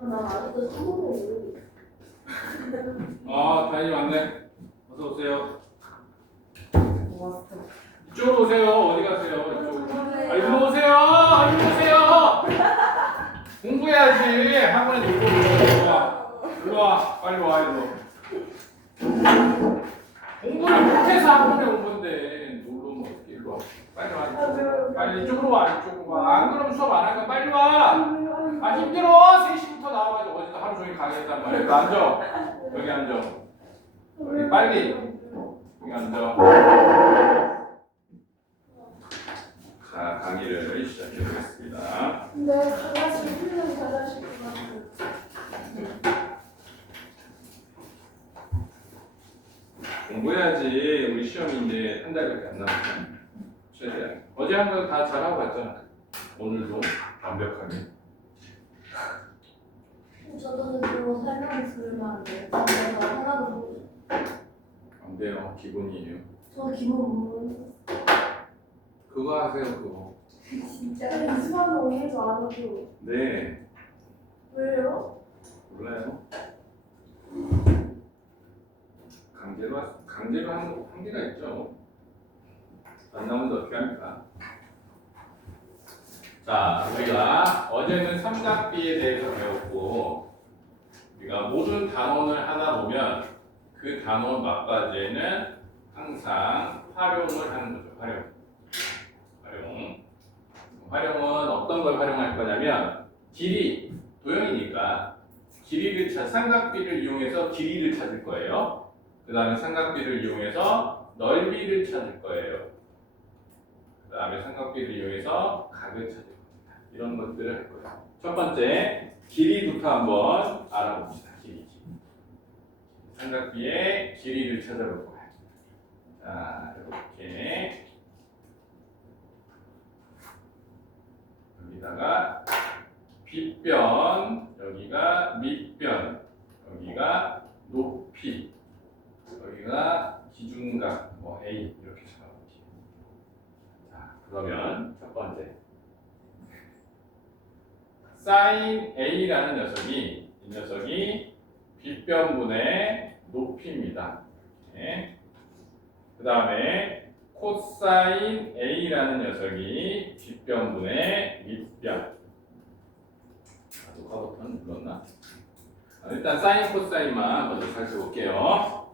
나 아직도 성공을 모르겠어. 다행히 왔네. 어서 오세요. 왔어. 이쪽으로 오세요. 어디 가세요? 이쪽으로. 일로 오세요. 일로 오세요. 공부해야지. 학원에 놀고 일로 와. 일로 와. 빨리 와 일로. 공부를 못해서 학원에 온 건데 놀러 오면 어떻게 일로 와. 빨리 와. 이쪽으로. 빨리 이쪽으로 와. 이쪽으로 와. 안 그러면 수업 안 할까? 빨리 와. 힘들어. 3시부터 나와가지고 어제도 하루 종일 강의했단 말이야. 여기 앉아. 여기 앉아. 여기 빨리. 여기 앉아. 자, 강의를 시작해 보겠습니다. 네, 잘하시고 훈련 잘하실 것 같아요. 공부해야지. 우리 시험이 이제 한 달밖에 안 남았잖아. 최대한. 어제 한 거 다 잘하고 갔잖아. 오늘도 완벽하게. 저도 그거 설명 들으면 안 돼요. 제가 하나도 모르죠. 안 돼요. 기본이에요. 저 기본 모르는 그거 하세요. 그거. 진짜 연습하는 오해도 안 하고. 네. 왜요? 몰라요. 강제로 하는 한계가 있죠. 안 나오는데 어떻게 합니까? 자, 우리가 어제는 삼각비에 대해서 배웠고, 우리가 모든 단원을 하다 보면 그 단원 막바지에는 항상 활용을 하는 거죠. 활용은 어떤 걸 활용할 거냐면 길이, 도형이니까 삼각비를 이용해서 길이를 찾을 거예요. 그 다음에 삼각비를 이용해서 넓이를 찾을 거예요. 그 다음에 삼각비를 이용해서 각을 찾을 겁니다. 이런 것들을 할 거예요. 첫 번째, 길이부터 한번 알아봅시다. 길이. 삼각비의 길이를 찾아볼 거예요. 자, 이렇게 여기다가 빗변, 여기가 밑변, 여기가 높이, 여기가 기준각, A 이렇게 잡아볼게요. 자, 그러면 첫 번째 sin A라는 이 녀석이 빗변분의 높이입니다. 네. 그 다음에 코사인 A라는 녀석이 뒷변분의 밑변. 녹화 버튼 눌렀나? 일단 사인 코사인만 먼저 살펴볼게요.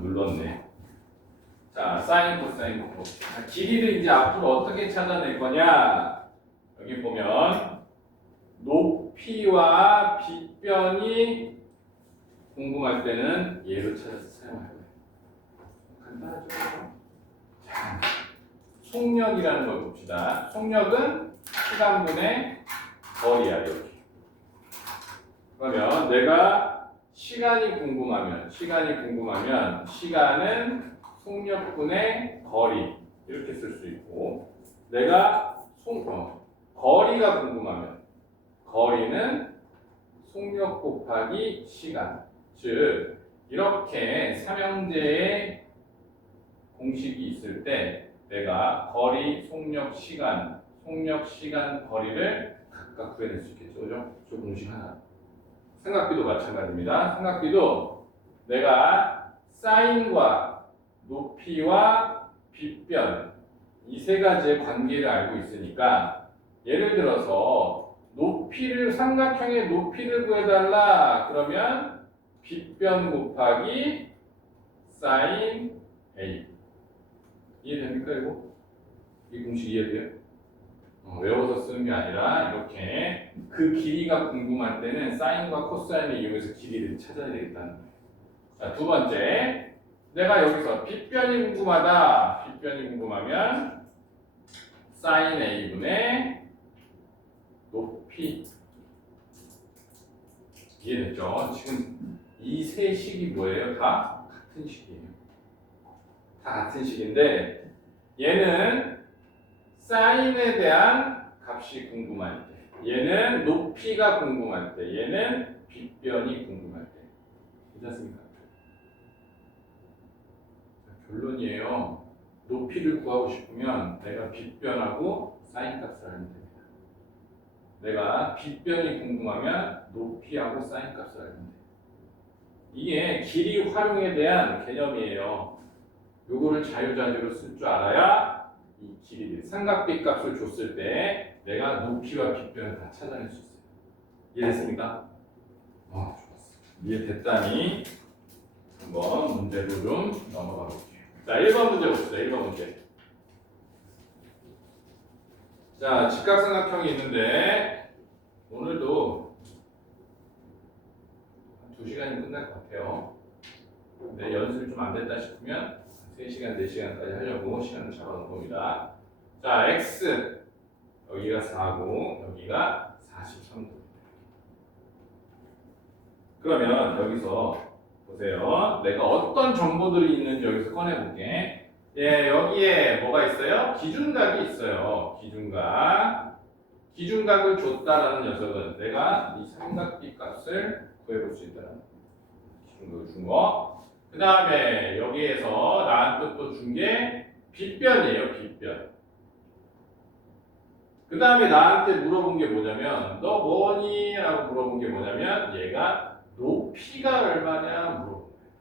눌렀네. 자, 사인 코사인 봅시다. 길이를 이제 앞으로 어떻게 찾아낼 거냐? 여기 보면 높이와 빗변이 궁금할 때는 얘로 찾아서 사용할 거예요. 간단하죠? 자, 속력이라는 걸 봅시다. 속력은 시간분의 거리야, 이렇게. 그러면 내가 시간이 궁금하면 시간은 속력분의 거리 이렇게 쓸 수 있고, 내가 거리가 궁금하면 거리는 속력 곱하기 시간. 즉 이렇게 삼형제의 공식이 있을 때 내가 거리, 속력, 시간, 거리를 각각 구해낼 수 있겠죠. 그죠? 저 공식 하나. 삼각비도 마찬가지입니다. 삼각비도 내가 사인과 높이와 빗변 이 세 가지의 관계를 알고 있으니까, 예를 들어서 삼각형의 높이를 구해달라 그러면 빗변 곱하기 사인 A. 이해됩니까 이거? 이 공식 이해돼요? 외워서 쓰는 게 아니라 이렇게 그 길이가 궁금할 때는 사인과 코사인을 이용해서 길이를 찾아야 되겠다는 거예요. 자, 두 번째, 내가 여기서 빗변이 궁금하면 사인 A분의 높이. 이해됐죠? 지금 이 세 식이 뭐예요? 다 같은 식이에요. 다 같은 식인데 얘는 사인에 대한 값이 궁금할 때, 얘는 높이가 궁금할 때, 얘는 빗변이 궁금할 때. 괜찮습니까? 결론이에요. 높이를 구하고 싶으면 내가 빗변하고 사인 값을 알면 됩니다. 내가 빗변이 궁금하면 높이하고 사인 값을 알면 돼요. 이게 길이 활용에 대한 개념이에요. 요거를 자유자재로 쓸 줄 알아야 이 길이들 삼각비 값을 줬을 때 내가 높이와 빗변을 다 찾아낼 수 있어요. 이해됐습니까? 좋았어. 이해됐다니 한번 문제로 좀 넘어가 볼게요. 자, 1번 문제 봅시다. 1번 문제. 자, 직각삼각형이 있는데 오늘도 2시간이 끝날 것 같아요. 근데 연습이 좀 안 됐다 싶으면 3시간, 4시간까지 하려고 시간을 잡아놓은 겁니다. 자, x 여기가 4고 여기가 43도. 그러면 여기서 보세요. 내가 어떤 정보들이 있는지 여기서 꺼내볼게. 예, 여기에 뭐가 있어요? 기준각이 있어요. 기준각을 줬다라는 녀석은 내가 이 삼각비 값을 구해볼 수 있다는 기준각을 준 거. 그 다음에 여기에서 나한테 또 준 게 빗변이에요. 빗변. 그 다음에 나한테 물어본 게 뭐냐면 너 뭐니? 라고 물어본 게 뭐냐면 얘가 높이가 얼마냐 물어본 거예요.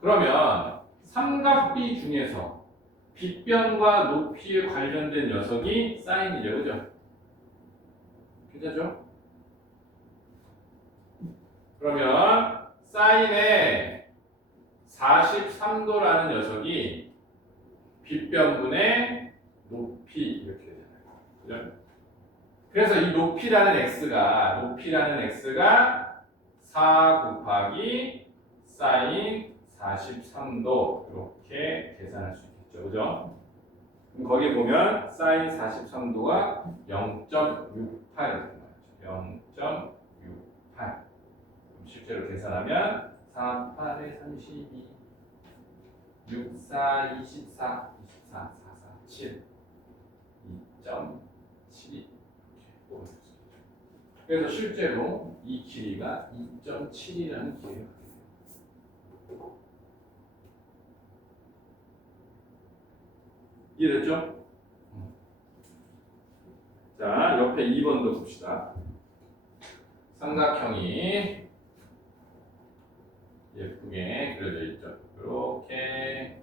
그러면 삼각비 중에서 빗변과 높이에 관련된 녀석이 사인이죠. 그죠? 괜찮죠? 그러면 사인의 43도라는 녀석이 빗변분의 높이 이렇게 되잖아요. 그죠? 그래서 이 높이라는 x가 4 곱하기 사인 43도 이렇게 계산할 수 있겠죠. 그죠? 그럼 거기 보면 사인 43도가 0.68 0.68 실제로 계산하면 4, 8에 32 6, 4, 24 24, 4, 4, 7 2.72 그래서 실제로 이 길이가 2.7이라는 길이에요. 이해됐죠? 자, 옆에 2번도 봅시다. 삼각형이 예쁘게 그려져 있죠. 이렇게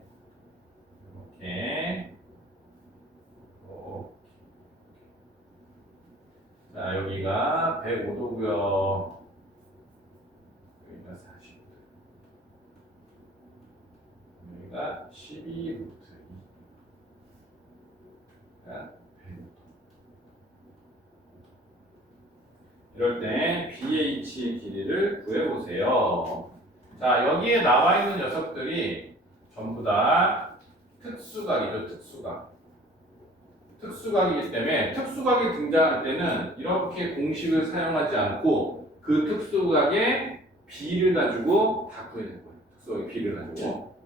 자, 여기가 105도고요. 여기가 40도. 여기가 12루트 2가 105도. 이럴 때 BH의 길이를 구해보세요. 자, 여기에 나와 있는 녀석들이 전부 다 특수각이죠. 특수각이기 때문에 특수각이 등장할 때는 이렇게 공식을 사용하지 않고 그 특수각의 비를 가지고 다 구해낼 거예요. 특수각의 비를 가지고.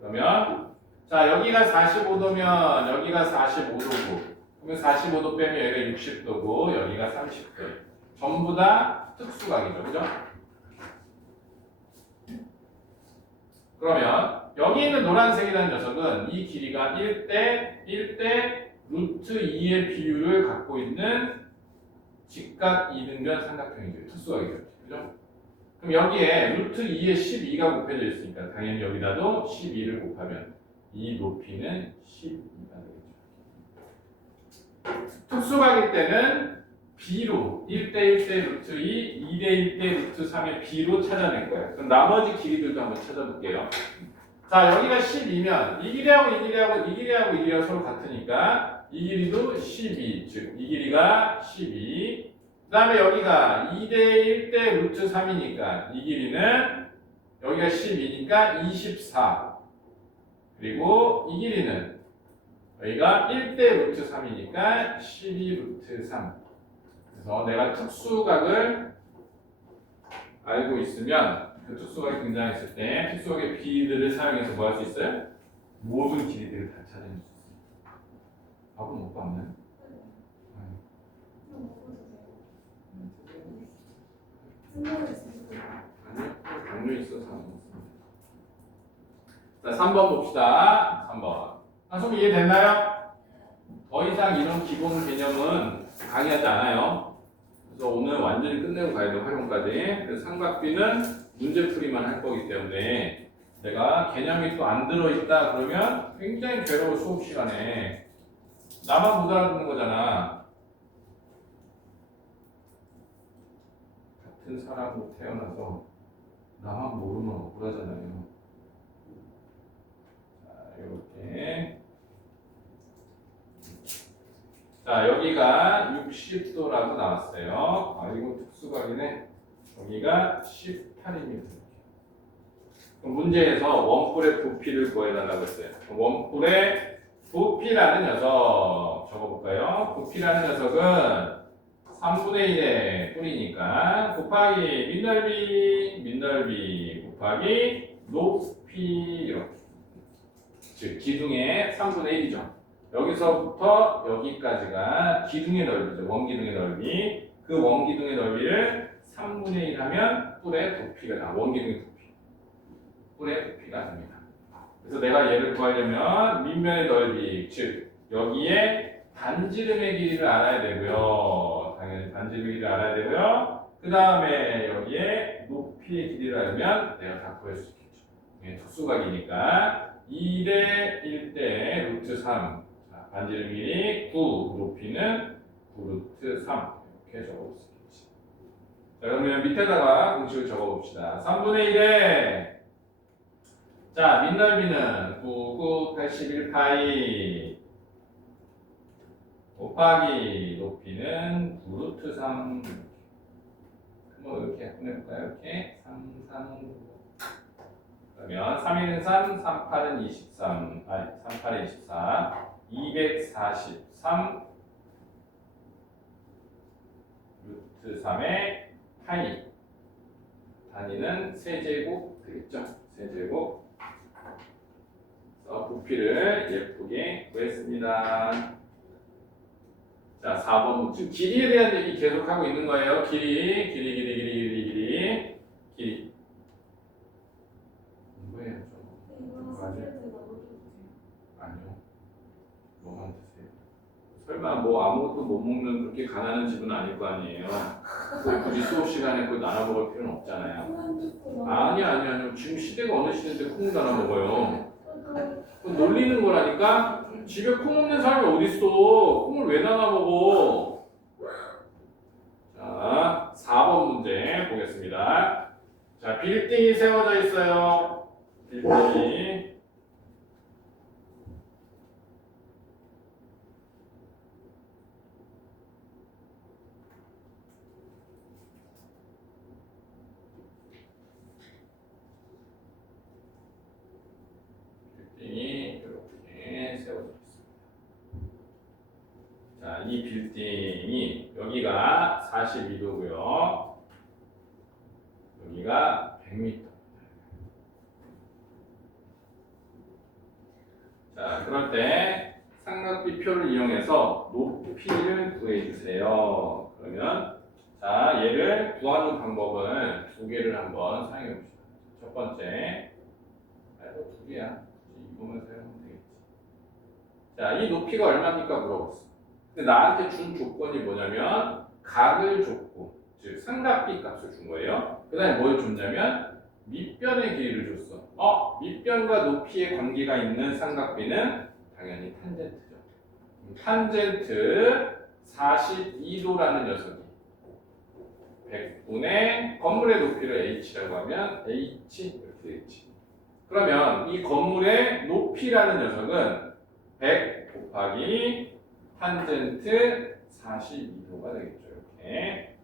그러면 자, 여기가 45도면 여기가 45도고 그러면 45도 빼면 여기가 60도고 여기가 30도. 전부 다 특수각이죠. 그죠? 그러면 여기 있는 노란색이라는 녀석은 이 길이가 1대 루트 2의 비율을 갖고 있는 직각 이등변 삼각형이죠. 특수각이죠. 그죠? 그럼 여기에 루트 2에 12가 곱해져 있으니까 당연히 여기다도 12를 곱하면 이 높이는 12가 되겠죠. 특수각일 때는 B로 1대 루트 2, 2대 루트 3의 B로 찾아낼 거예요. 그럼 나머지 길이들도 한번 찾아볼게요. 자, 여기가 12면 이 길이하고 이 길이가 서로 같으니까 이 길이도 12, 즉 이 길이가 12. 그 다음에 여기가 2대 루트 3이니까 이 길이는 여기가 12니까 24. 그리고 이 길이는 여기가 1대 루트 3이니까 12 루트 3. 그래서 내가 특수각을 알고 있으면 그 특수각이 등장했을 때 특수각의 비들을 사용해서 뭐 할 수 있어요? 모든 길이들을 다 찾아낼 수 있어요. 밥은 못 봤나요? 아니요, 당뇨 있어서 안 먹습니다. 자, 3번 봅시다. 3번. 학습 이해됐나요? 더 이상 이런 기본 개념은 강의하지 않아요. 그래서 오늘 완전히 끝내고 가야 돼, 활용까지. 그래서 삼각비는 문제풀이만 할 거기 때문에 내가 개념이 또 안 들어있다 그러면 굉장히 괴로워, 수업 시간에. 나만 못 알아듣는 거잖아. 같은 사람으로 태어나서 나만 모르면 억울하잖아요. 자, 이렇게. 자, 여기가 60도라고 나왔어요. 아, 이거 특수각이네. 여기가 18입니다. 문제에서 원뿔의 부피를 구해달라고 했어요. 원뿔의 부피라는 녀석 적어볼까요? 부피라는 녀석은 3분의 1의 뿔이니까 곱하기 민넓이 곱하기 높이 이렇게. 즉 기둥의 3분의 1이죠. 여기서부터 여기까지가 기둥의 넓이죠. 원기둥의 넓이. 그 원기둥의 넓이를 3분의 1 하면 뿔의 부피가 나. 원기둥의 부피. 뿔의 부피가 됩니다. 그래서 내가 얘를 구하려면 밑면의 넓이, 즉 여기에 반지름의 길이를 알아야 되고요. 당연히 반지름의 길이를 알아야 되고요. 그 다음에 여기에 높이의 길이를 알면 내가 다 구할 수 있겠죠. 특수각이니까 2대 1대 루트 3. 자, 반지름 길이 9, 높이는 9 루트 3. 이렇게 적어볼 수 있겠지. 자, 그러면 밑에다가 공식을 적어봅시다. 3분의 1에 자, 밑넓이는 9, 9, 81파이 곱하기 높이는 9 루트 3. 뭐 이렇게 보내볼까요? 이렇게 3, 3, 9. 그러면 3, 1은 3, 3, 8은 23. 아니, 3, 8은 24. 243 루트 3의 파이. 단위는 세제곱 되겠죠? 세제곱. 부피를 예쁘게 구했습니다. 자, 4번 문제. 길이에 대한 얘기 계속 하고 있는 거예요. 길이. 뭐예요? 아니요. 뭐만 드세요. 설마 뭐 아무것도 못 먹는 그렇게 가난한 집은 아닐 거 아니에요. 굳이 수업 시간에 그거 나눠 먹을 필요는 없잖아요. 아니요. 지금 시대가 어느 시대인데 콩 나눠 먹어요. 놀리는 거라니까. 집에 콩 없는 사람이 어딨어. 콩을 왜 나눠 먹어. 자, 4번 문제 보겠습니다. 자, 빌딩이 세워져 있어요. 빌딩이. 이렇게 세워져 있습니다. 자, 이 빌딩이 여기가 42도고요. 여기가 100m. 자, 그럴 때 삼각비표를 이용해서 높이를 구해주세요. 그러면 자, 얘를 구하는 방법은 두 개를 한번 사용해 봅시다. 첫 번째, 두 개야. 이거만 사용하면 되겠지. 자, 이 높이가 얼마입니까? 물어봤어. 근데 나한테 준 조건이 뭐냐면 각을 줬고, 즉 삼각비 값을 준 거예요. 그 다음에 뭘 줬냐면 밑변의 길이를 줬어. 밑변과 높이의 관계가 있는 삼각비는 당연히 탄젠트죠. 탄젠트 42도라는 녀석이 100분의 건물의 높이를 h라고 하면 h 이렇게 되겠지. 그러면 이 건물의 높이라는 녀석은 100 곱하기 탄젠트 42도가 되겠죠. 이렇게.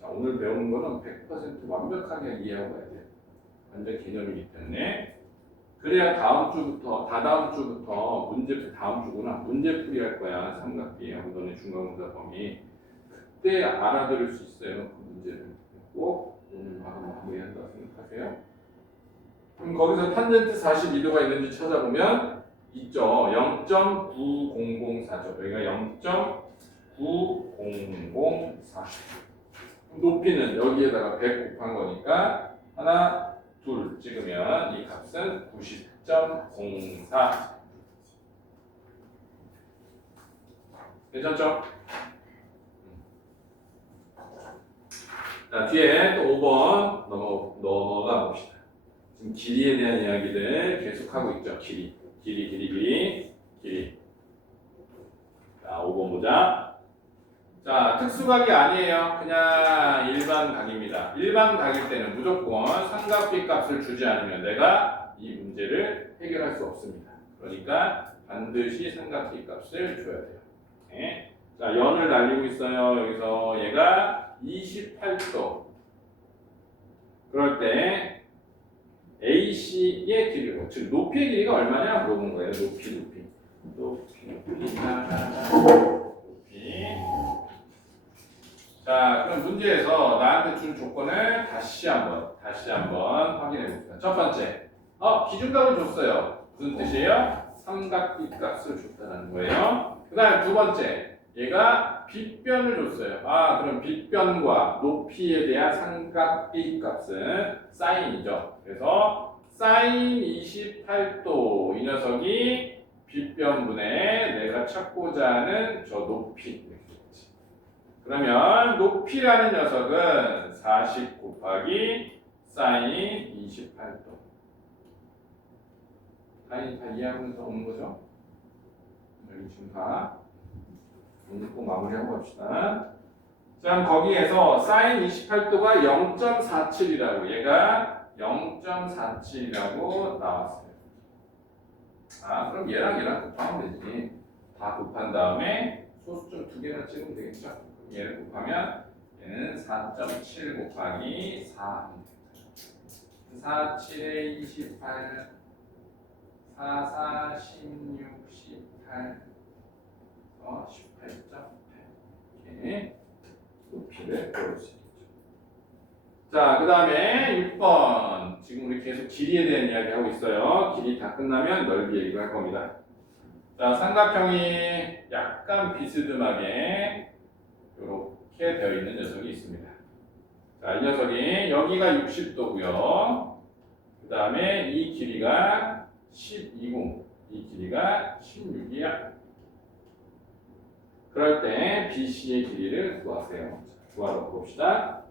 자, 오늘 배우는 거는 100% 완벽하게 이해하고 가야 돼요. 완전 개념이기 때문에. 그래야 다음 주부터, 다다음 주부터 다음 주구나. 문제풀이 할 거야. 삼각비, 양변의 중간고사 범위. 그때 알아들을 수 있어요. 그 문제를. 꼭 오늘 바로 마무리한다고 생각하세요. 그럼 거기서 탄젠트 42도가 있는지 찾아보면 있죠. 0.9004죠. 여기가 0.9004. 높이는 여기에다가 100 곱한 거니까 하나, 둘 찍으면 이 값은 90.04. 괜찮죠? 자, 뒤에 또 5번 넘어가 봅시다. 지금 길이에 대한 이야기들 계속하고 있죠. 길이. 자, 5번 보자. 자, 특수각이 아니에요. 그냥 일반 각입니다. 일반 각일 때는 무조건 삼각비 값을 주지 않으면 내가 이 문제를 해결할 수 없습니다. 그러니까 반드시 삼각비 값을 줘야 돼요. 네. 자, 연을 날리고 있어요. 여기서 얘가 28도. 그럴 때 AC의 길이고, 즉 높이의 길이가 얼마냐 물어본 거예요. 높이. 자, 그럼 문제에서 나한테 준 조건을 다시 한번 확인해 봅시다. 첫 번째, 기준값을 줬어요. 무슨 뜻이에요? 삼각비 값을 줬다는 거예요. 그 다음에 두 번째, 얘가 빗변을 줬어요. 그럼 빗변과 높이에 대한 삼각비 값은 사인이죠. 그래서 사인 28도 이 녀석이 빗변분의 내가 찾고자 하는 저 높이. 그러면 높이라는 녀석은 40 곱하기 사인 28도. 사인 다 이해하면서 오는 거죠? 여기 지금 다 오늘 꼭 마무리하고 갑시다. 자, 거기에서 사인 28도가 0.47이라고 얘가 0.47이라고 나왔어요. 그럼 얘랑 곱하면 되지. 다 곱한 다음에 소수점 두 개나 찍으면 되겠죠? 얘를 곱하면 얘는 4.7 곱하기 4 4, 7에 28 4, 4, 16, 18 18.8 이렇게 높이를 배울 수 있겠죠. 자, 그 다음에 6번 지금 우리 계속 길이에 대한 이야기 하고 있어요. 길이 다 끝나면 넓이 얘기를 할 겁니다. 자, 삼각형이 약간 비스듬하게 이렇게 되어 있는 녀석이 있습니다. 자, 이 녀석이 여기가 60도고요. 그 다음에 이 길이가 12공, 이 길이가 16이야. 그럴 때 BC의 길이를 구하세요. 구하러 봅시다.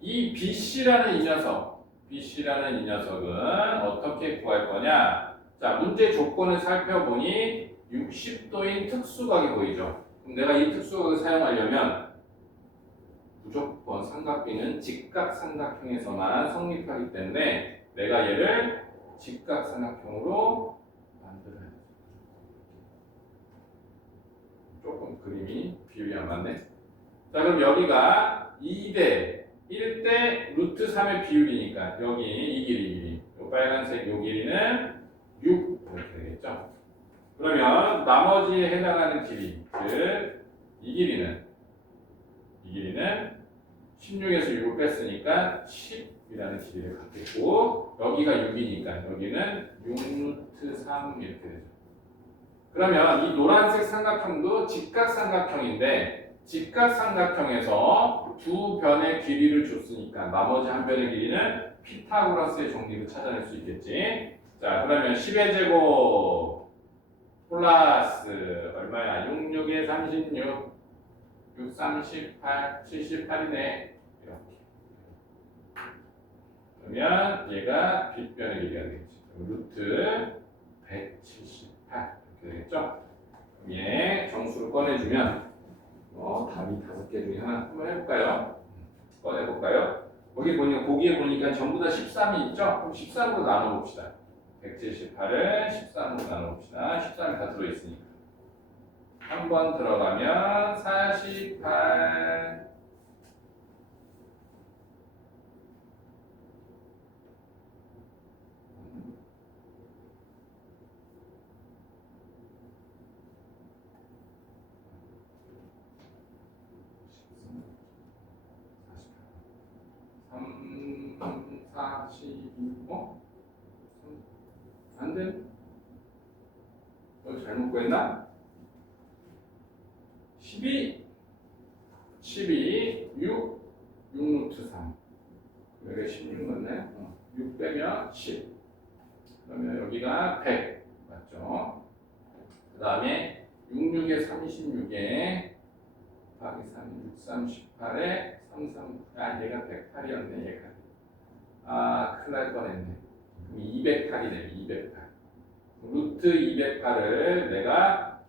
이 BC라는 이 녀석은 어떻게 구할 거냐? 자, 문제 조건을 살펴보니 60도인 특수각이 보이죠? 그럼 내가 이 특수각을 사용하려면 무조건 삼각비는 직각삼각형에서만 성립하기 때문에 내가 얘를 직각삼각형으로 만들어야 돼. 조금 그림이 비율이 안 맞네. 자, 그럼 여기가 2대 1대 루트 3의 비율이니까 여기 이 길이 이 빨간색 이 길이는 6 이렇게 되겠죠. 그러면 나머지에 해당하는 길이, 즉 이 길이는 16에서 6을 뺐으니까 10이라는 길이를 갖겠고 여기가 6이니까 여기는 6루트 3 이렇게 되죠. 그러면 이 노란색 삼각형도 직각삼각형인데 직각삼각형에서 두 변의 길이를 줬으니까 나머지 한 변의 길이는 피타고라스의 정리를 찾아낼 수 있겠지. 자, 그러면 10의 제곱 플러스 얼마야? 6, 6에 36 6, 38, 78이네. 이렇게. 그러면 얘가 빗변의 길이가 되겠지. 루트 178 이렇게 되겠죠? 그럼 얘 정수를 꺼내주면 답이 5개 중에 하나 한번 해볼까요? 꺼내볼까요? 거기에 보니까 전부 다 13이 있죠? 그럼 13으로 나눠봅시다. 178을 13으로 나눠봅시다. 13이 다 들어있으니까. 한 번 들어가면 48 3, 4, 12 안 돼? 잘못 구했나? 12, 6 루트 3 여기가 16 맞네. 6 빼면 10 그러면 여기가 100 맞죠? 그 다음에 66에 36에 곱하기 3, 6, 3, 18에 3, 3, 아 얘가 108이었네 얘가. 아 큰일 날 뻔했네. 그럼 208이네 208. 루트 208을 내가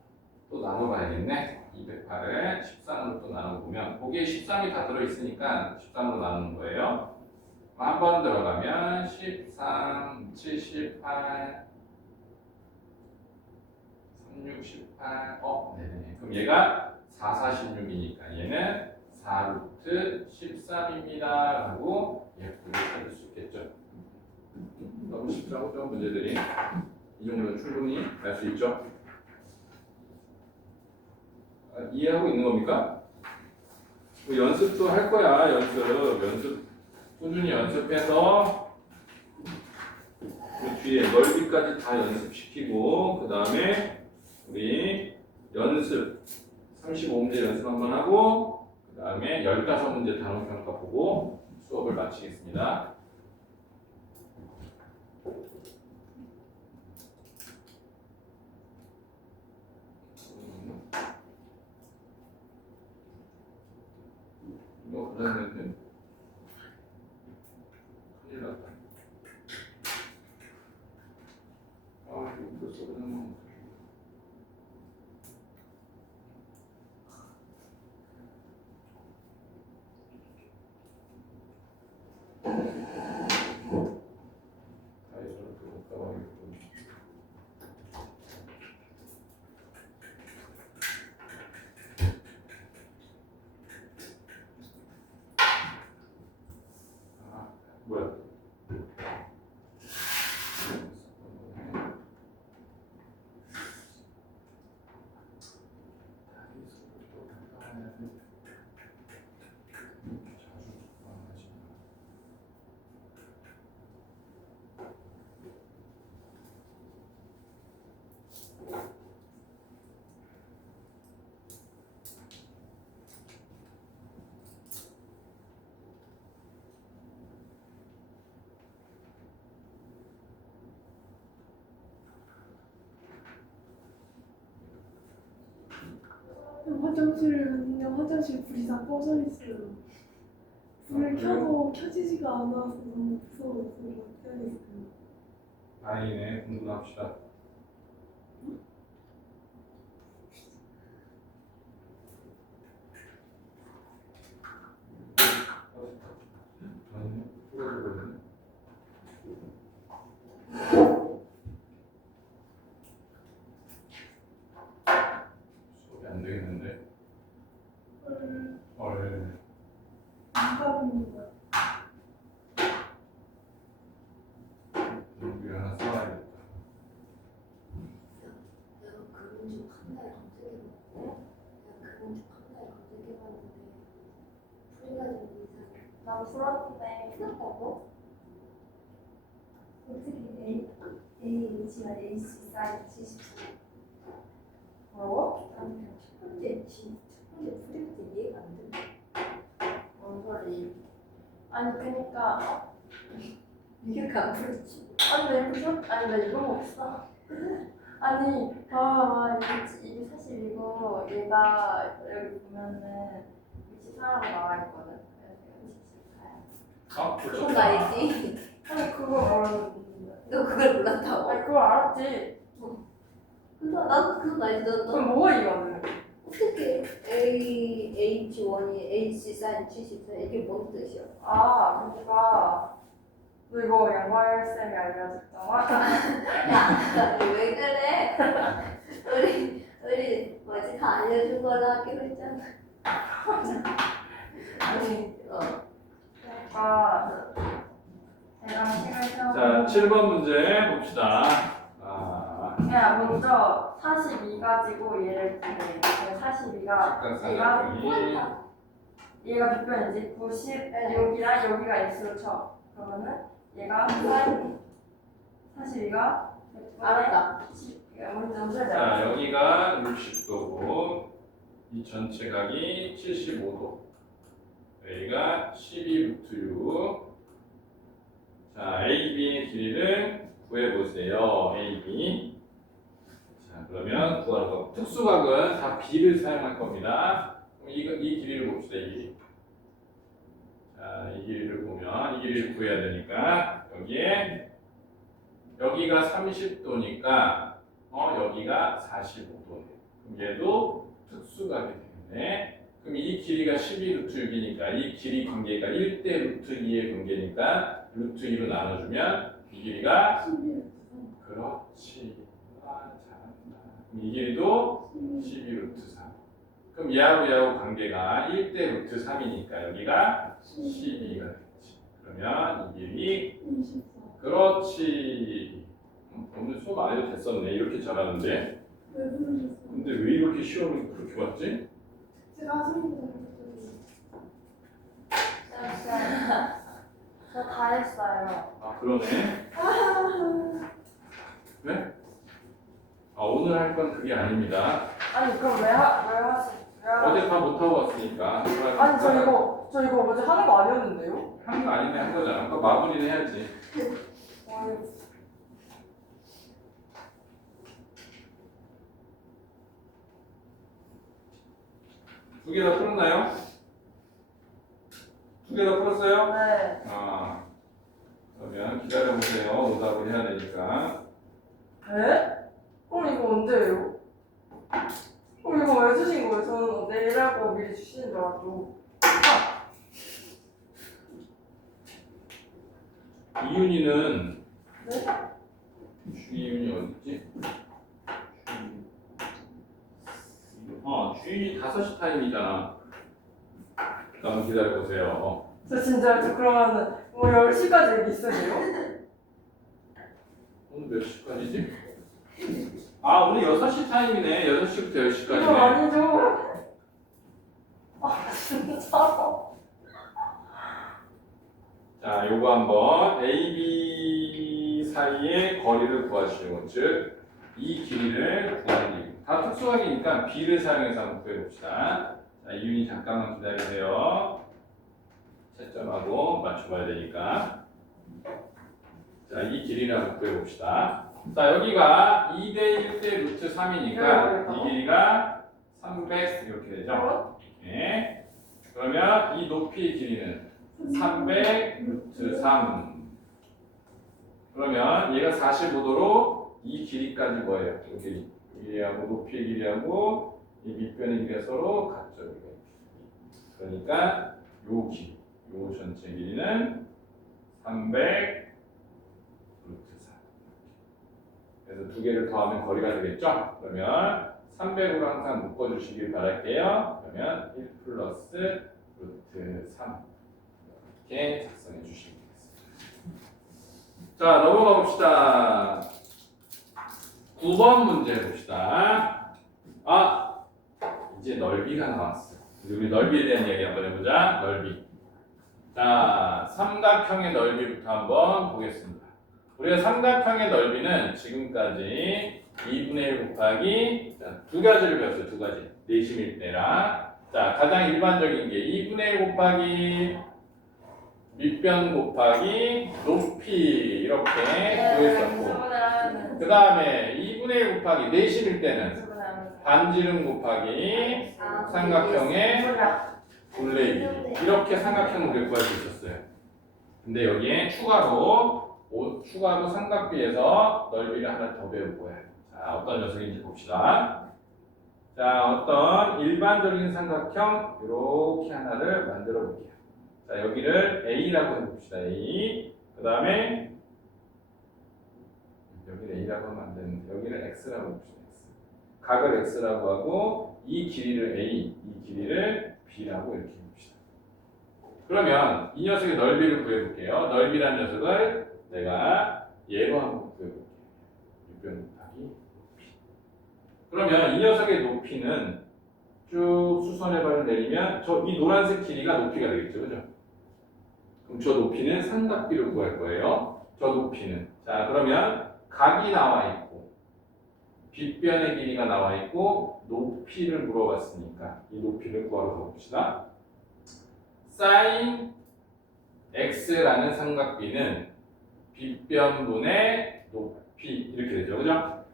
또 나눠봐야겠네. 208을 13으로 또 나눠보면 거기에 13이 다 들어있으니까 13으로 나누는 거예요. 한 번 들어가면 13, 78, 36, 18, 네네. 그럼 얘가 4, 46이니까 얘는 4루트 13입니다. 라고 예쁘게 찾을 수 있겠죠. 너무 쉽죠? 좀 문제들이. 이 정도는 충분히 알 수 있죠. 이해하고 있는 겁니까? 뭐 연습도 할 거야. 연습 꾸준히 연습해서 그 뒤에 넓이까지 다 연습시키고 그 다음에 우리 연습 35문제 연습 한번 하고 그 다음에 15문제 단원평가 보고 수업을 마치겠습니다. 그러면은 큰일 났다. 이거 쏘는 다이소를 또 못 가봐야겠고. 뭐야? 화장실에 갔는데 화장실 불이 다 꺼져 있어요. 불을 켜도 켜지지가 않아서 너무 무서워서 어떻게 해야겠어요. 다행이네. 공부합시다. 수업이 안 되겠는데? 누가 보는 거야? 우리 하나 써야겠다. 내가 그런 중 한 달 검색해봤고 내가 그런 중 한 달 검색해봤는데 풀해가지고 이상해. 나 풀었는데 풀었다고? 어떻게 A가 AC 사인 74 뭐라고? 나는 그냥 첫 번째 풀이부터 이해가 안 돼. 뭔 소리? 아니 그니까 이해가 안 풀었지. 아니 나 이거 풀 아니 나 이거 없어. 아니 봐봐 이게 사실 이거 얘가 여기 보면은 64라고 나와 있거든. 그래서 64야. 그건 알지. 아니 그거 모르는데. 너 그걸 몰랐다고? 아니 그거 알았지. 나도 그건 알지. 너 그럼 뭐가 이거는? 어떻게 H1이 AC 사인 74 이게 뭔 뜻이야? 아 그러니까 너 이거 양말 쌤이 알려줬잖아. 야, 왜 그래? 우리 뭐지 다 알려준 걸로 하기로 했잖아. 아니, 그러니까 제가 시간 자, 7번 문제 봅시다. 그냥 먼저 42 가지고 얘를 구해. 42가 얘가 빗변이지. 96이랑 여기가 x로 쳐. 그러면은 얘가 사인 42가 알았다. 먼저 자, 여기가 60도고 이 전체 각이 75도. 여기가 12루트 6. 자, AB의 길이를 구해보세요. AB. 자, 그러면 구하는 거 특수각은 다 b를 사용할 겁니다. 그럼 이 길이를 봅시다. 이 길이. 자, 이 길이를 보면 이 길이를 구해야 되니까 여기가 30도니까 여기가 45도네. 그럼 얘도 특수각이 되겠네. 그럼 이 길이가 12루트 6이니까 이 길이 관계가 1대 루트 2의 관계니까 루트 2로 나눠주면 이 길이가 그렇지. 아, 잘한다. 그럼 이 길이도 12루트 3. 그럼 얘하고 관계가 1대 루트 3이니까 여기가 12가 되겠지. 그러면 이 길이 그렇지. 오늘 수업 안 해도 됐었네. 이렇게 잘하는데. 왜 부르셨어요? 근데 왜 이렇게 시험이 그렇게 왔지? 제가 선생님들 했더니 저 다 했어요. 아, 그러네. 네? 아, 오늘 할 건 그게 아닙니다. 아니 그럼 왜 하시? 어제 다 못하고 왔으니까. 아니 저 이거 어제 하는 거 아니었는데요? 한거 아니네 한 거잖아. 그거 마무리는 해야지. 아니 두 개 다 풀었나요? 두 개 다 풀었어요? 네. 아, 그러면 기다려보세요. 오답을 해야 되니까. 에? 그럼 이거 언제예요? 그럼 이거 왜 주신 거예요? 저는 내일하고 미리 주시는 줄 알았죠. 이윤이는 네? 주이윤이 어딨지? 주인이 5시 타임이잖아. 잠깐만 기다려보세요. 저 진짜 그러면은 뭐 10시까지 여기 있어요? 오늘 몇 시까지지? 아, 오늘 6시 타임이네. 6시부터 이거 10시까지네. 아니죠? 아 진짜로. 자, 요거 한번 A, B 사이의 거리를 구하시오. 즉, 이 길이를 구하는 일. 다 특수각이니까 B를 사용해서 한번 구해봅시다. 자, 이윤이 잠깐만 기다리세요. 채점하고 맞춰봐야 되니까. 자, 이 길이를 한번 구해봅시다. 자, 여기가 2대 1대 루트 3이니까 이 길이가 300 이렇게 되죠. 네. 그러면 이 높이의 길이는 300 루트 3. 그러면 얘가 45도로 이 길이까지 뭐예요? 이 길이하고 높이의 길이하고 이 밑변의 길이가 서로 같죠. 그러니까 요 길이, 요 전체 길이는 300 루트 3. 그래서 두 개를 더하면 거리가 되겠죠? 그러면 300으로 항상 묶어주시길 바랄게요. 그러면 1 플러스 루트 3 이렇게 작성해 주시면 되겠습니다. 자, 넘어가 봅시다. 9번 문제 봅시다. 아, 이제 넓이가 나왔어요. 우리 넓이에 대한 이야기 한번 해보자. 넓이. 자, 삼각형의 넓이부터 한번 보겠습니다. 우리가 삼각형의 넓이는 지금까지 2분의 1 곱하기 두 가지를 배웠어요. 두 가지. 내심일 때랑. 자, 가장 일반적인 게 2분의 1 곱하기 밑변 곱하기 높이 이렇게 구했었고, 그 다음에 2분의 1 곱하기 내심일 때는 반지름 곱하기 삼각형의 둘레 길이 이렇게 삼각형을 우리가 구할 수 있었어요. 근데 여기에 추가로 삼각비에서 넓이를 하나 더 배울 거예요. 자, 어떤 녀석인지 봅시다. 자, 어떤 일반적인 삼각형 이렇게 하나를 만들어 볼게요. 자, 여기를 A라고 해봅시다. A. 그 다음에 여기를 A라고 하면 안 되는데 여기를 X라고 해봅시다. X. 각을 X라고 하고 이 길이를 A, 이 길이를 B라고 이렇게 해봅시다. 그러면 이 녀석의 넓이를 구해볼게요. 넓이라는 녀석을 내가 얘로 한번 구해볼게요. 6변 곱하기 높이. 그러면 이 녀석의 높이는 쭉 수선의 발을 내리면 이 노란색 길이가 높이가 되겠죠. 그죠? 그럼 저 높이는 삼각비를 구할 거예요. 저 높이는. 자, 그러면 각이 나와 있고 빗변의 길이가 나와 있고 높이를 물어봤으니까 이 높이를 구하러 가봅시다. sin x라는 삼각비는 빗변분의 높이 이렇게 되죠. 그죠?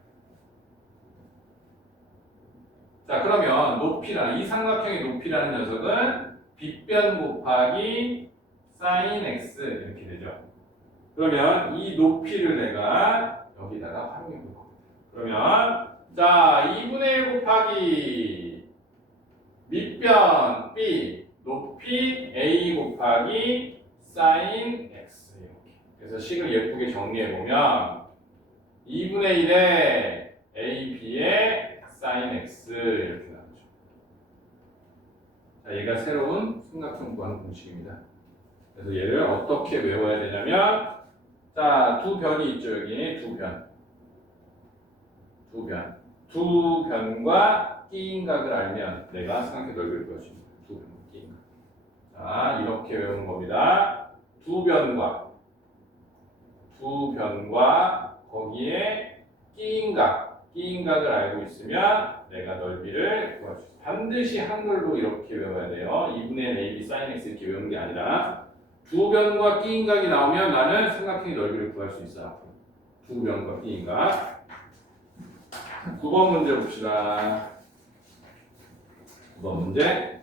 자, 그러면 높이라 이 삼각형의 높이라는 녀석은 빗변 곱하기 sin x 이렇게 되죠. 그러면 이 높이를 내가 여기다가 활용해 볼 겁니다. 그러면 자, 2분의 1 곱하기 밑변 b 높이 a 곱하기 sin x 이렇게. 그래서 식을 예쁘게 정리해 보면 2분의 1에 a b의 sin x 이렇게 나오죠. 자, 얘가 새로운 삼각형 구하는 공식입니다. 그래서 얘를 어떻게 외워야 되냐면 자, 두 변이 있죠. 여기 두 변과 끼인각을 알면 내가 삼각형 넓이를 구할 수 있습니다. 두 변과 끼인각. 자, 이렇게 외우는 겁니다. 두 변과 거기에 끼인각을 알고 있으면 내가 넓이를 구할 수 있습니다. 반드시 한글로 이렇게 외워야 돼요. 2분의 1 AB sin x 이렇게 외우는 게 아니라 두 변과 끼인각이 나오면 나는 삼각형의 넓이를 구할 수 있어. 두 변과 끼인각. 9번 문제 봅시다. 9번 문제.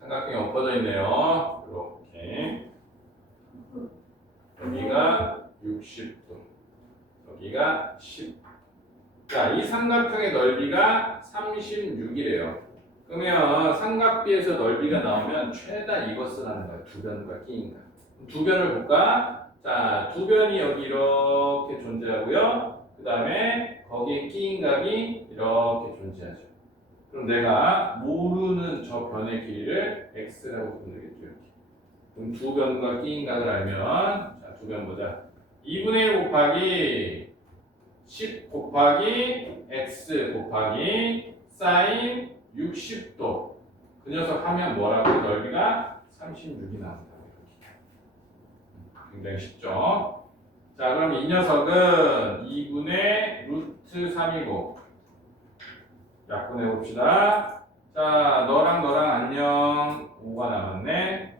삼각형이 엎어져 있네요. 이렇게. 여기가 60도. 여기가 10. 자, 이 삼각형의 넓이가 36이래요. 그러면 삼각비에서 넓이가 나오면 최다 이거 쓰라는 거예요. 두 변과 끼인각. 두 변을 볼까? 자, 두 변이 여기 이렇게 존재하고요. 그 다음에 거기에 끼인각이 이렇게 존재하죠. 그럼 내가 모르는 저 변의 길이를 x라고 부르면 되겠죠. 이렇게. 그럼 두 변과 끼인각을 알면 자, 두 변 보자. 2분의 1 곱하기 10 곱하기 x 곱하기 sin 60도. 그 녀석 하면 뭐라고? 넓이가 36이 나온다. 굉장히 쉽죠? 자, 그럼 이 녀석은 2분의 루트 3이고 약분해 봅시다. 자, 너랑 안녕. 5가 남았네.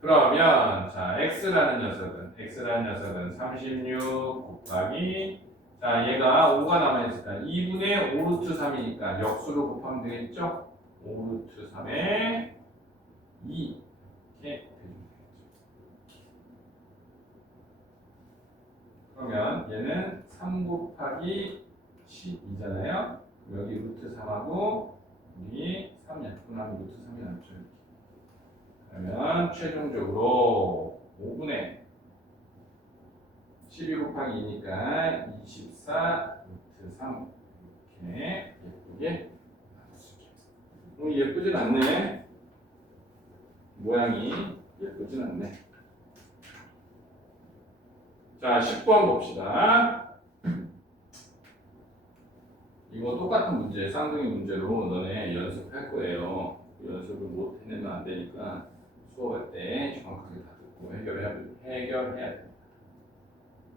그러면 자, x라는 녀석은 36 곱하기 자, 얘가 5가 남아있으니까 2분의 5루트 3이니까 역수로 곱하면 되겠죠? 5루트 3에 2 이렇게 되죠. 그러면 얘는 3 곱하기 12잖아요. 여기 루트 3하고 여기 3 약분하면 루트 3이 남죠. 그러면 최종적으로 5분의 12 곱하기 2니까 24 루트 3 이렇게 예쁘게 나왔습니다. 예쁘진 않네. 모양이 예쁘진 않네. 자, 10번 봅시다. 이거 똑같은 문제, 쌍둥이 문제로 너네 연습할 거예요. 연습을 못 해내면 안 되니까 수업할 때 정확하게 다 듣고 해결해야 됩니다.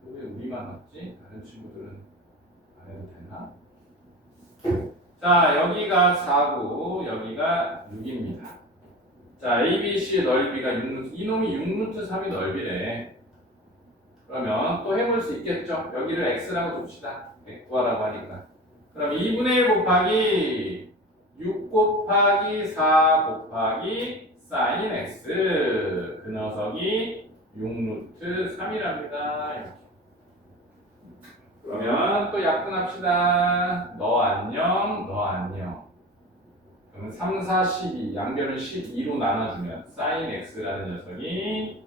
왜 우리만 왔지? 다른 친구들은 안 해도 되나? 자, 여기가 4고 여기가 6입니다. 자, ABC의 넓이가 6루트, 이놈이 6루트 3의 넓이래. 그러면 또 해볼 수 있겠죠? 여기를 x라고 둡시다. 구하라고 하니까. 그럼 2분의 1 곱하기 6 곱하기 4 곱하기 sin x 그 녀석이 6루트 3이랍니다. 이렇게. 그러면 또 약분합시다. 너 안녕, 너 안녕. 그러면 3, 4, 12 양변을 12로 나눠주면 sin x라는 녀석이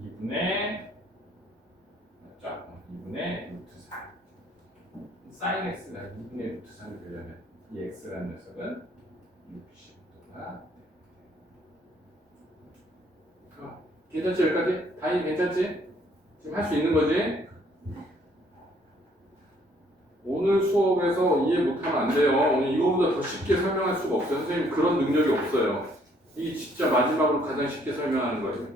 2분의 루트 3 sin x가 2분의 루트 3이 되려면 이 x라는 녀석은 60도가 괜찮지? 여기까지? 다이 괜찮지? 지금 할 수 있는 거지? 오늘 수업에서 이해 못하면 안 돼요. 오늘 이거보다 더 쉽게 설명할 수가 없어요. 선생님 그런 능력이 없어요. 이게 진짜 마지막으로 가장 쉽게 설명하는 거예요.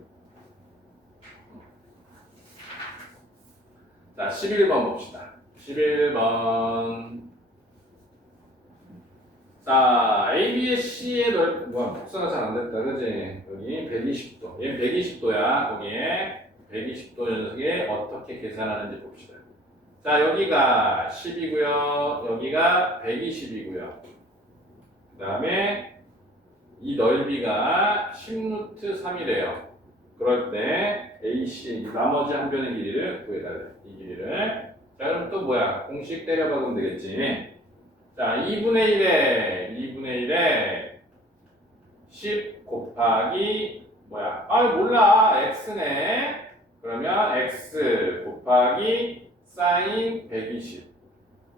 자, 11번 봅시다. 11번. 자, AB의 C의 넓이, 복사가 잘 안 됐다, 그지? 여기 120도. 얘는 120도야. 거기에 120도 녀석에 어떻게 계산하는지 봅시다. 자, 여기가 10이고요. 여기가 120이고요. 그 다음에 이 넓이가 10루트 3이래요. 그럴 때 AC, 나머지 한 변의 길이를 구해달래. 이 길이를. 자, 그럼 또 뭐야? 공식 때려 박으면 되겠지. 자, 2분의 1에 10 곱하기 뭐야? 아, 몰라. x네. 그러면 x 곱하기 사인 120.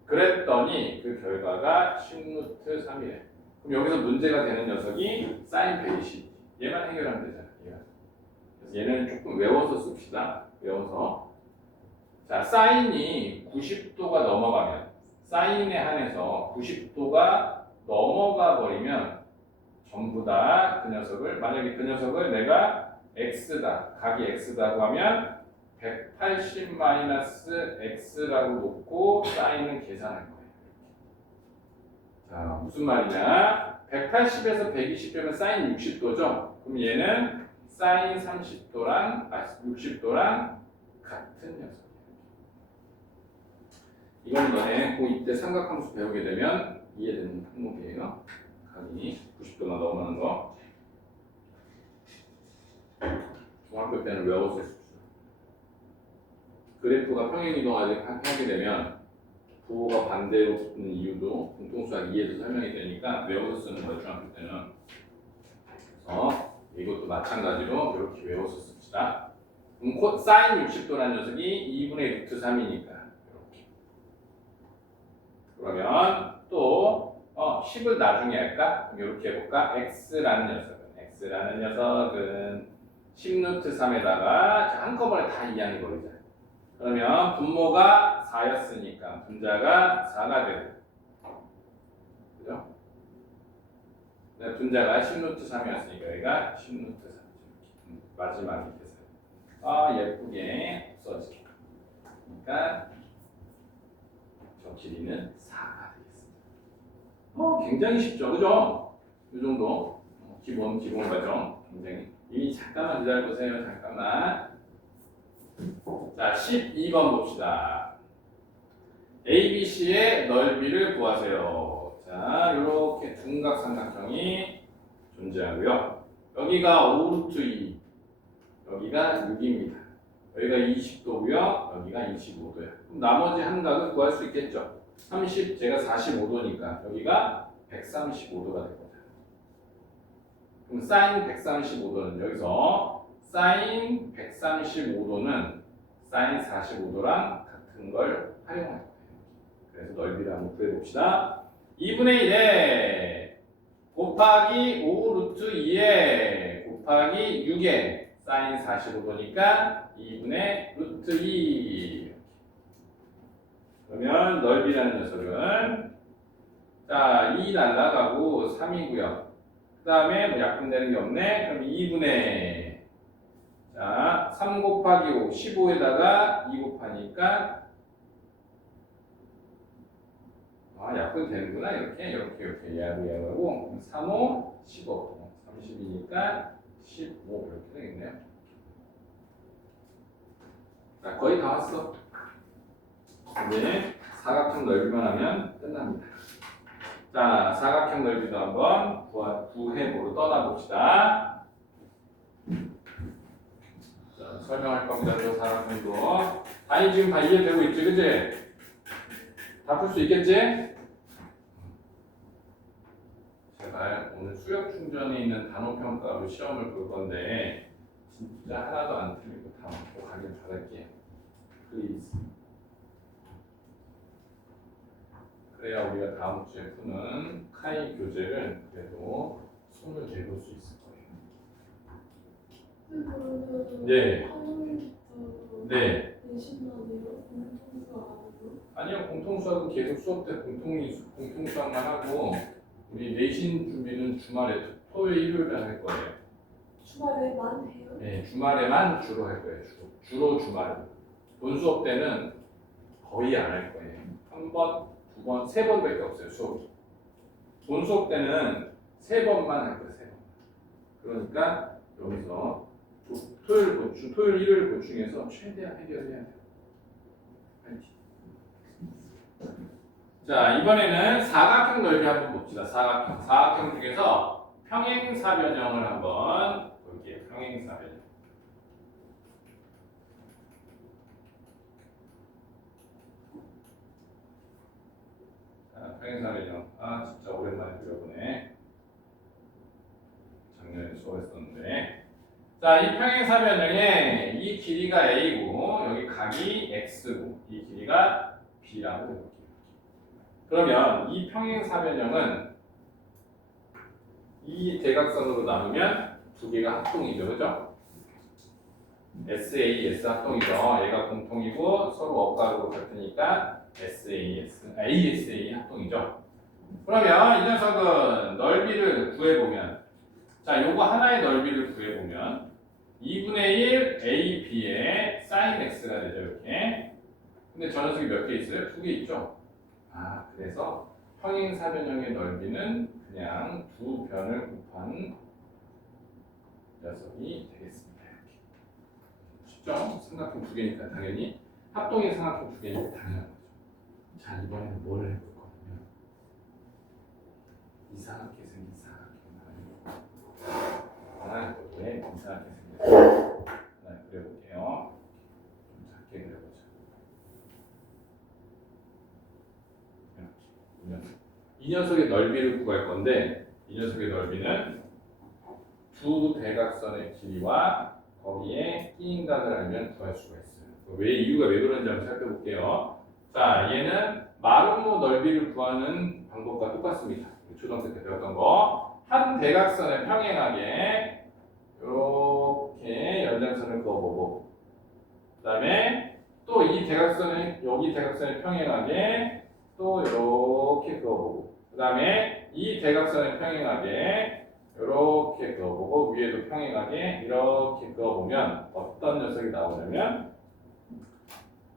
그랬더니 그 결과가 10루트 3이래. 그럼 여기서 문제가 되는 녀석이 사인 120. 얘만 해결하면 되잖아. 그래서 얘는 조금 외워서 씁시다. 외워서. 자, 사인이 90도가 넘어가면, 사인에 한해서 90도가 넘어가 버리면 전부 다 그 녀석을, 만약에 그 녀석을 내가 x다, 각이 x다고 하면 180 마이너스 x라고 놓고 사인을 계산할 거예요. 자, 무슨 말이냐? 180에서 120 빼면 사인 60도죠? 그럼 얘는 사인 30도랑, 60도랑 같은 녀석이에요. 이건 너네 고2 때 삼각함수 배우게 되면 이해되는 항목이에요. 각이 90도나 넘어가는 거. 중학교 때는 외워서 했었죠. 그래프가 평행이동하게 되면 부호가 반대로 붙는 이유도 공통수학 2에서 설명이 되니까 외워서 쓰는 거예요. 중학교 때는. 그래서 이것도 마찬가지로 이렇게 외워서 씁시다. 그럼 사인 60도라는 녀석이 2분의 루트 3이니까 이렇게. 그러면 또 10을 나중에 할까? 이렇게 해볼까? x라는 녀석은 10루트 3에다가 한꺼번에 다 이항해 버리자. 그러면 분모가 4였으니까 분자가 4가 되고, 그죠? 분자가 10루트 3이었으니까 여기가 10루트 3이죠. 마지막에 계산. 예쁘게 없어지고. 그러니까 저 길이는 4가 되겠습니다. 굉장히 쉽죠, 그죠? 이 정도 기본 과정 굉장히. 이 잠깐만 기다려보세요. 잠깐만. 자, 12번 봅시다. ABC의 넓이를 구하세요. 자, 이렇게 둔각삼각형이 존재하고요. 여기가 5루트 2, 여기가 6입니다. 여기가 20도고요. 여기가 25도예요. 그럼 나머지 한 각을 구할 수 있겠죠. 30, 제가 45도니까 여기가 135도가 될 거죠. 그럼 사인 135도는 여기서 사인 135도는 사인 45도랑 같은 걸 활용할 거예요. 그래서 넓이를 한번 구해봅시다. 2분의 1에 곱하기 5루트 2에 곱하기 6에 사인 45도니까 2분의 루트 2. 그러면 넓이라는 녀석은 자, 2 날라가고 3이고요. 그 다음에 뭐 약분되는 게 없네. 그럼 2분의 자, 3 곱하기 5, 15에다가 2 곱하니까 약분 되는구나. 이렇게 야구야구하고 3, 5, 15 30이니까 15 이렇게 되겠네요. 자, 거의 다 왔어. 이제 사각형 넓이만 하면 끝납니다. 자, 사각형 넓이도 한번 구해보러 떠나봅시다. 자, 설명할 겁니다. 저 사각형도. 아니, 지금 다 이해되고 있지, 그치? 다 풀 수 있겠지? 제가 오늘 수력 충전에 있는 단어평가로 시험을 볼 건데 진짜 하나도 안 틀리고 다 맞고 가길 바랄게요. 플리즈. 그래야 우리가 다음 주에 푸는 카이 교재를 그래도 손을 대볼 수 있을 거예요. 네. 네. 아니요, 공통수학은 계속 수업 때 공통수학만 하고 우리 내신 준비는 주말에 토요일, 일요일에 할 거예요. 주말에만 해요? 네, 주말에만 주로 할 거예요. 주로 주말. 본 수업 때는 거의 안 할 거예요. 한 번, 두 번, 세 번밖에 없어요. 수업이. 본 수업 때는 세 번만 할 거예요. 세 번. 그러니까 여기서 토요일, 일요일 보충해서 최대한 해결해야 돼요. 파이팅. 자, 이번에는 사각형 넓이 한번 봅시다. 사각형. 사각형 중에서 평행사변형을 한번 볼게요. 평행사변형. 자, 평행사변형. 아, 진짜 오랜만에 그려보네. 작년에 수업했었는데. 자, 이 평행사변형에 이 길이가 A고 여기 각이 X고 이 길이가 B라고 해볼게요. 그러면 이 평행사변형은 이 대각선으로 나누면 두 개가 합동이죠, 그죠? SAS 합동이죠. 얘가 공통이고 서로 억가로 같으니까 ASA 합동이죠. 그러면 이 녀석은 넓이를 구해보면, 자, 요거 하나의 넓이를 구해보면 2분의 1 AB의 sin x가 되죠, 이렇게. 근데 저 녀석이 몇 개 있어요? 두 개 있죠. 아, 그래서 평행사변형의 넓이는 그냥 두 변을 곱한 녀석이 되겠습니다. 이렇게. 쉽죠? 삼각형 두 개니까 당연히 합동의 삼각형 두 개니까 당연한 거죠. 자, 이번에는 뭘 해볼 거냐면 이상하게 생긴 사각형 왜 이상하게 생겼어요? 하나 그려볼게요. 좀 작게 그려보자. 이 녀석의 넓이를 구할 건데 이 녀석의 넓이는 두 대각선의 길이와 거기에 끼인 각을 알면 구할 수가 있어요. 이유가 왜 그런지 한번 살펴 볼게요. 자, 얘는 마름모 넓이를 구하는 방법과 똑같습니다. 초등학교 때 배웠던 거. 한 대각선에 평행하게 이렇게 연장선을 그어보고, 그 다음에 또 이 대각선에 여기 대각선에 평행하게 또 이렇게 그어보고, 그 다음에 이 대각선에 평행하게 이렇게 그어보고, 위에도 평행하게 이렇게 그어보면 어떤 녀석이 나오냐면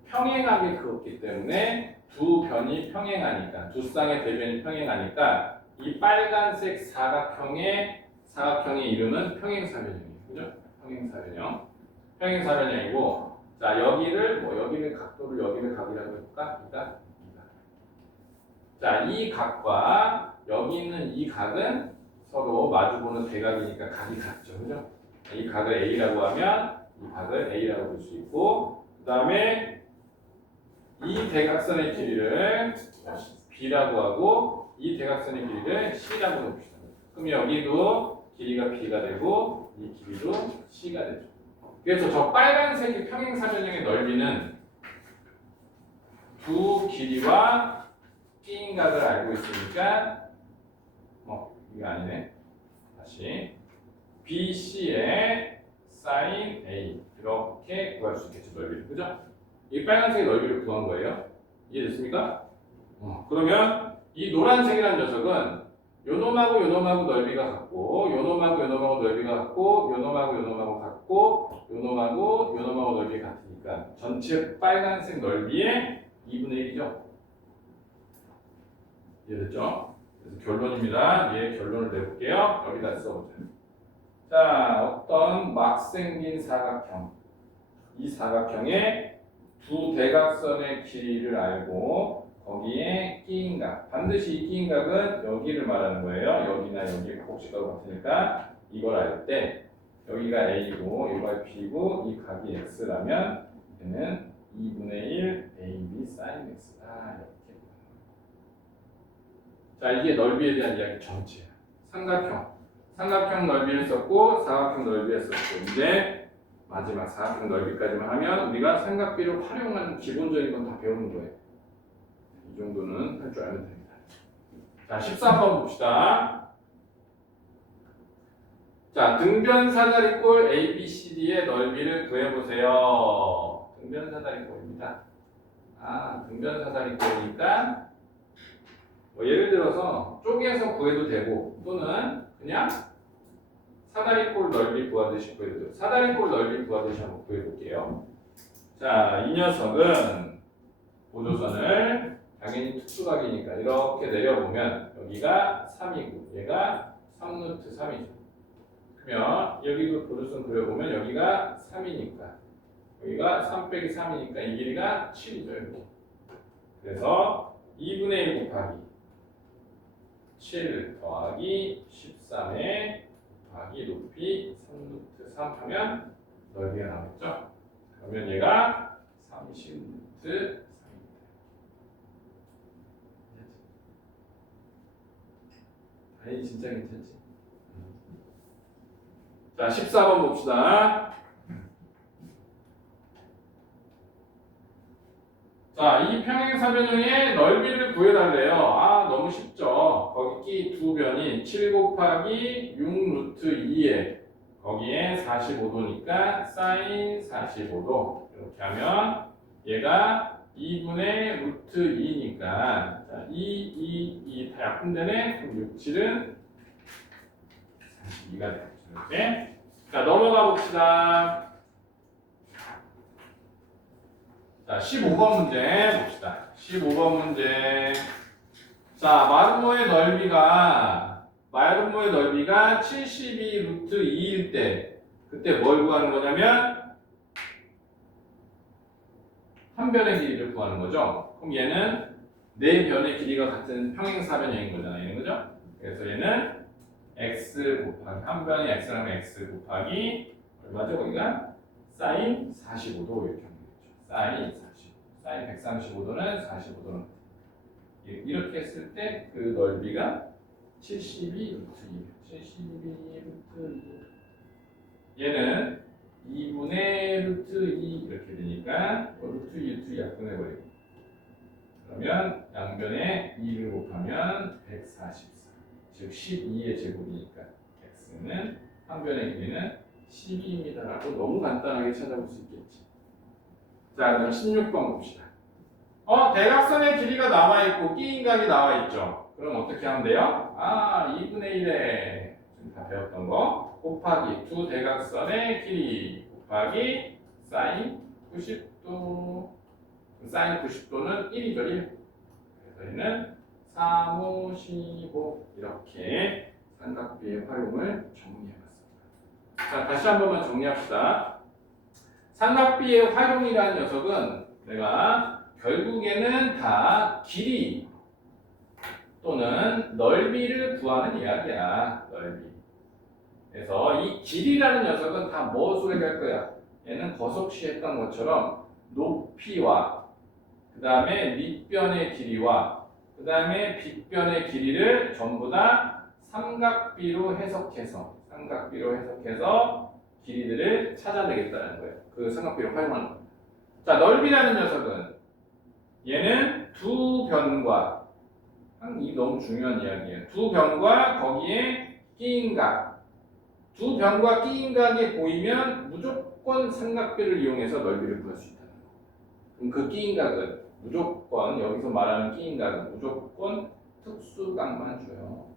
평행하게 그었기 때문에 두 변이 평행하니까, 두 쌍의 대변이 평행하니까 이 빨간색 사각형의 이름은 평행사변형이에요. 그죠? 평행사변형. 평행사변형이고, 자, 여기를 각도를 여기를 각이라고 해볼까? 이각. 자, 이 각과 여기 있는 이 각은 서로 마주보는 대각이니까 각이 같죠. 그죠? 이 각을 A라고 하면 이 각을 A라고 볼 수 있고, 그 다음에 이 대각선의 길이를 B라고 하고 이 대각선의 길이를 C라고 봅시다. 그럼 여기도 길이가 B가 되고 이 길이도 C가 되죠. 그래서 저 빨간색이 평행사변형의 넓이는 두 길이와 끼인 각을 알고 있으니까 이게 아니네. 다시 BC의 sin A 이렇게 구할 수 있겠죠, 넓이를. 그죠? 이 빨간색의 넓이를 구한 거예요. 이해됐습니까? 그러면 이 노란색이라는 녀석은 요놈하고 요놈하고 넓이가 같고, 요놈하고 요놈하고 넓이가 같고, 요놈하고 요놈하고 같고, 요놈하고 요놈하고 넓이가 같으니까 전체 빨간색 넓이의 2분의 1이죠. 이해됐죠? 그래서 결론입니다. 얘 결론을 내볼게요. 여기다 써보자. 자, 어떤 막 생긴 사각형. 이 사각형의 두 대각선의 길이를 알고 거기에 끼인 각. 반드시 이 끼인 각은 여기를 말하는 거예요. 여기나 여기 곡식하고 같으니까 이걸 알 때 여기가 A고 여기가 B고 이 각이 X라면 얘는 2분의 1 AB sin X다. 이렇게. 자, 이게 넓이에 대한 이야기 전체야. 삼각형 넓이를 썼고 사각형 넓이를 썼고, 이제 마지막 사각형 넓이까지만 하면 우리가 삼각비를 활용하는 기본적인 건 다 배우는 거예요. 이 정도는 할 줄 알면 됩니다. 자, 13번 봅시다. 자, 등변 사다리꼴 ABCD의 넓이를 구해보세요. 등변 사다리꼴입니다. 등변 사다리꼴이니까 예를 들어서 쪼개서 구해도 되고, 또는 그냥 사다리꼴 넓이 구하듯이 구해도 돼요. 사다리꼴 넓이 구하듯이 한번 구해볼게요. 자, 이 녀석은 보조선을 당연히 특수각이니까 이렇게 내려보면 여기가 3이고 얘가 3루트 3이죠. 그러면 여기도 보조선 그려보면 여기가 3이니까 여기가 3 빼기 3이니까 이 길이가 7이죠. 이렇게. 그래서 2분의 1 곱하기 7 더하기 13에 곱하기 높이 3루트 3 하면 넓이가 나오겠죠? 그러면 얘가 30루트 3입니다. 아니 진짜 괜찮지? 자 14번 봅시다. 자, 이 평행사변형의 넓이를 구해달래요. 아, 너무 쉽죠. 거기 두 변이 7 곱하기 6 루트 2에 거기에 45도니까 사인 45도 이렇게 하면 얘가 2분의 루트 2니까 자, 2 다 약분되네. 그럼 6, 7은 42가 되겠죠. 이렇게. 자, 넘어가 봅시다. 자, 15번 문제 봅시다. 15번 문제. 자, 마름모의 넓이가 72 루트 2일 때, 그때 뭘 구하는 거냐면, 한 변의 길이를 구하는 거죠. 그럼 얘는 네 변의 길이가 같은 평행사변형인 거잖아요. 그죠? 그래서 얘는 x 곱하기, 한 변이 x라면 x 곱하기, 얼마죠? 거기가? 사인 45도 이렇게. 사인 135도는 45도는 이렇게 했을 때 그 넓이가 72 루트 2 72 루트 2 얘는 2분의 루트 2 이렇게 되니까 루트 2 약분해버리고 그러면 양변에 2를 곱하면 144 즉 12의 제곱이니까 x는 한 변의 길이는 12입니다 라고 너무 간단하게 찾아볼 수 있겠지. 자, 그럼 16번 봅시다. 대각선의 길이가 나와있고 끼인각이 나와있죠. 그럼 어떻게 하면 돼요? 2분의 1에 지금 다 배웠던 거 곱하기 두 대각선의 길이 곱하기 사인 90도 사인 90도는 1이죠. 1. 그래서 얘는 3, 5, 15 이렇게 삼각비의 활용을 정리해봤습니다. 자, 다시 한 번만 정리합시다. 삼각비의 활용이라는 녀석은 내가 결국에는 다 길이 또는 넓이를 구하는 이야기야. 넓이. 그래서 이 길이라는 녀석은 다 무엇으로 얘기할 거야? 얘는 거석시 했던 것처럼 높이와 그 다음에 밑변의 길이와 그 다음에 빗변의 길이를 전부 다 삼각비로 해석해서 길이들을 찾아내겠다는 거예요. 그 삼각비를 활용하는 겁니다. 자, 넓이라는 녀석은 얘는 두 변과 이 너무 중요한 이야기예요. 두 변과 거기에 끼인 각. 두 변과 끼인 각이 보이면 무조건 삼각비를 이용해서 넓이를 구할 수 있다는 거예요. 그럼 그 끼인 각은 무조건 여기서 말하는 끼인 각은 무조건 특수각만 줘요.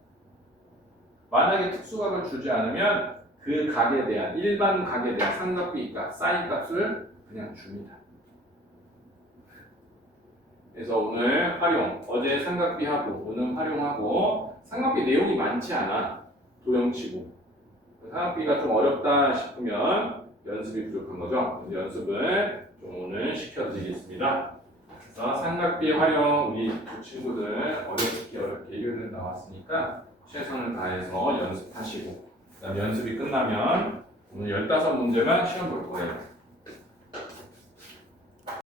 만약에 특수각을 주지 않으면 그 각에 대한 일반 각에 대한 삼각비 값, 사인 값을 그냥 줍니다. 그래서 오늘 활용, 어제 삼각비하고 오늘 활용하고 삼각비 내용이 많지 않아. 도형치고. 삼각비가 좀 어렵다 싶으면 연습이 부족한 거죠. 연습을 좀 오늘 시켜드리겠습니다. 그래서 삼각비의 활용 우리 두 친구들 어렵게 예결을 나왔으니까 최선을 다해서 연습하시고 그다음 연습이 끝나면 오늘 15문제만 시험 볼 거예요.